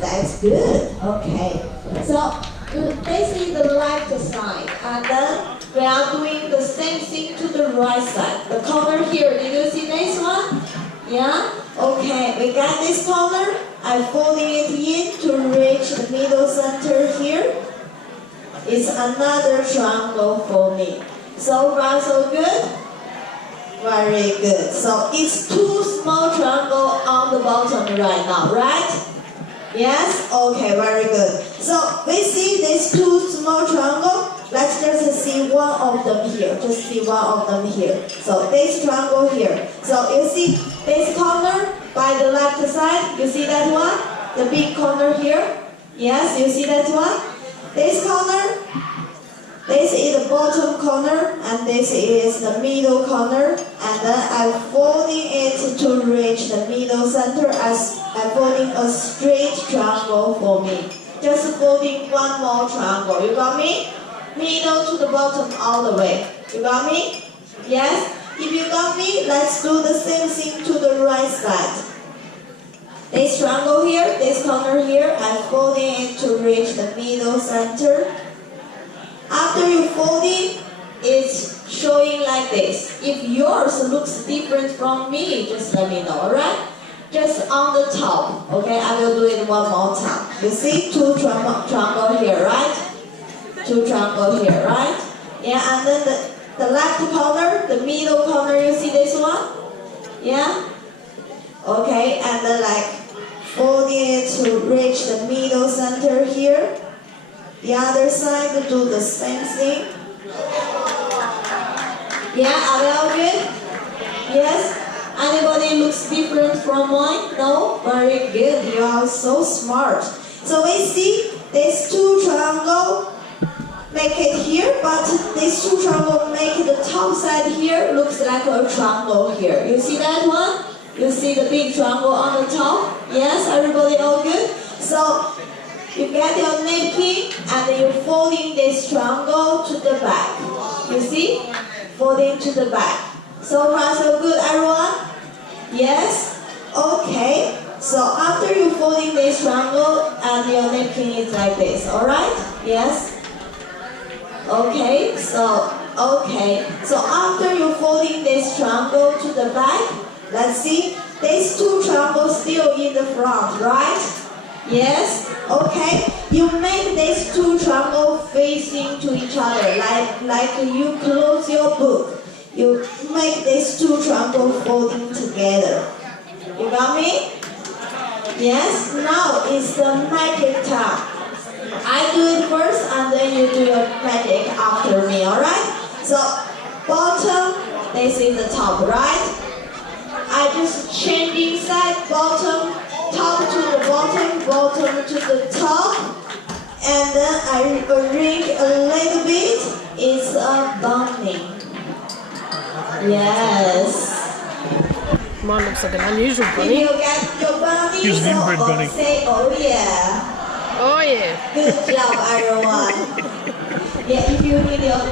that's good. Okay. So this is the left side, and then we are doing the same thing to the right side. The corner here, did you see this one? Yeah? Okay, we got this corner. I'm folding it in to reach the middle center here. It's another triangle for me. So far, so good? Very good. So it's two small triangles on the bottom right now, right? Yes? Okay, very good. So we see these two small triangles. Let's just see one of them here. Just see one of them here. So this triangle here. So you see this corner by the left side. You see that one? The big corner here. Yes, you see that one? This corner. This is the bottom corner, and this is the middle corner, and then I'm folding it to reach the middle center as I'm folding a straight triangle for me. Just folding one more triangle. You got me? Middle to the bottom all the way. You got me? Yes? If you got me, let's do the same thing to the right side. This triangle here, this corner here, I'm folding it to reach the middle center. After you fold it, it's showing like this. If yours looks different from me, just let me know, alright? Just on the top, okay? I will do it one more time. You see, two triangle here, right? Two triangle here, right? Yeah, and then the left corner, the middle corner, you see this one? Yeah? Okay, and then like folding it to reach the middle center here. The other side, do the same thing. Yeah, are we all good? Yes? Anybody looks different from mine? No? Very good. You are so smart. So we see these two triangles make it here, but these two triangles make the top side here looks like a triangle here. You see that one? You see the big triangle on the top? Yes? Everybody all good? So you get your napkin and you're folding this triangle to the back. You see? Folding to the back. So far so good, everyone? Yes? Okay. So after you folding this triangle and your napkin is like this, alright? Yes? Okay, so after you folding this triangle to the back, let's see, these two triangles still in the front, right? Yes? Okay. You make these two triangles facing to each other, like you close your book. You make these two triangles folding together. You got me? Yes? Now it's the magic time. I do it first and then you do your magic after me, alright? So, bottom, this is the top, right? I just changing side, bottom, top to the bottom, bottom to the top, and then I arrange a little bit. It's a bunny. Yes. Mine looks like an unusual If bunny. you get your bunny, Here's an so inbred bunny. say, oh yeah. Oh yeah. Good job, everyone. Yeah, if you need your